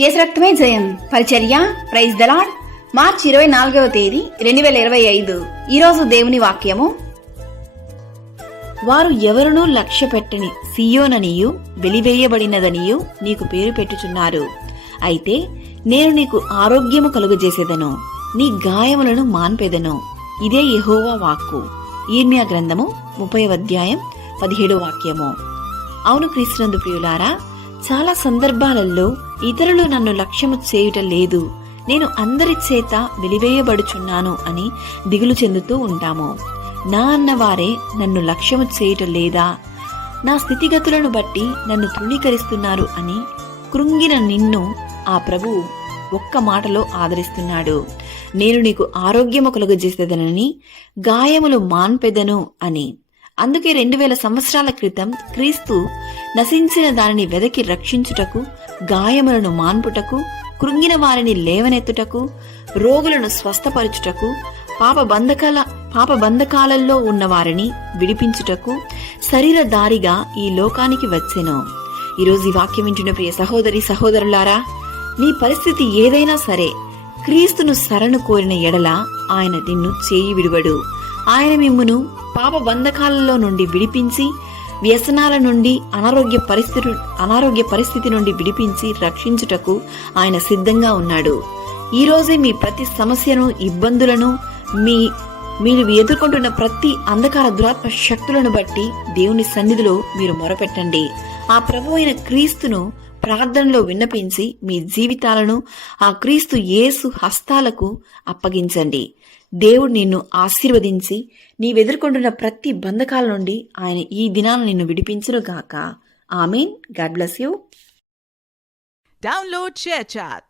యేసు రక్తమే జయం. పరిచర్య ప్రైజ్ ద లార్డ్. మార్చి 24వ తేదీ 2025. ఈరోజు దేవుని వాక్యము. వారు ఎవరునూ లక్ష్య పెట్టని సియోననియు వెలివేయబడినదనియు నీకు పేరు పెట్టుచున్నారు. అయితే నేను నీకు ఆరోగ్యము కలుగజేసేదను, నీ గాయములను మాన్పెదను. ఇదే యెహోవా వాక్కు. యెర్మీయా గ్రంథము 30వ అధ్యాయం 17వ వాక్యము. అవును క్రీస్తునందు ప్రియులారా, చాలా సందర్భాలలో ఇతరులు నన్ను లక్ష్యము చేయుట లేదు, నేను అందరి చేత వెలివేయబడుచున్నాను అని దిగులు చెందుతూ ఉంటాము. నా అన్నవారే నన్ను లక్ష్యము చేయుట లేదా, నా స్థితిగతులను బట్టి నన్ను తృణీకరిస్తున్నారు అని కృంగిన నిన్ను ఆ ప్రభువు ఒక్క మాటలో ఆదరిస్తున్నాడు. నేను నీకు ఆరోగ్యము కలుగజేసేదనని, గాయములు మాన్పెదను అని. అందుకే 2000 సంవత్సరాల క్రితం క్రీస్తు నశించిన దానిని వెదకి రక్షించుటకు, గాయములను మాన్పుటకు, కృంగిన వారిని లేవనెత్తుటకు, రోగులను స్వస్థపరచుటకు, పాప బంధకాలలో ఉన్న వారిని విడిపించుటకు శరీరధారిగా ఈ లోకానికి వచ్చెను. ఈరోజు ఈ వాక్యం వింటున్న ప్రియ సహోదరి సహోదరులారా, నీ పరిస్థితి ఏదైనా సరే క్రీస్తును శరణు కోరిన ఎడల ఆయన నిన్ను చేయి విడువడు. ఆయన మిమ్మును పాప బంధకాలలో నుండి విడిపించి, వ్యసనాల నుండి, అనారోగ్య పరిస్థితి నుండి విడిపించి రక్షించుటకు ఆయన సిద్ధంగా ఉన్నాడు. ఈ రోజే మీ ప్రతి సమస్యను, ఇబ్బందులను, మీరు ఎదుర్కొంటున్న ప్రతి అంధకార దురాత్మ శక్తులను బట్టి దేవుని సన్నిధిలో మీరు మొరపెట్టండి. ఆ ప్రభు అయిన క్రీస్తును ప్రార్థనలో విన్నపించి మీ జీవితాలను ఆ క్రీస్తు యేసు హస్తాలకు అప్పగించండి. దేవుడు నిన్ను ఆశీర్వదించి నీవెదుర్కొంటున్న ప్రతి బంధకాల నుండి ఆయన ఈ దినాన్ని నిన్ను విడిపించును గాక. ఆమేన్. God bless you. Download ShareChat.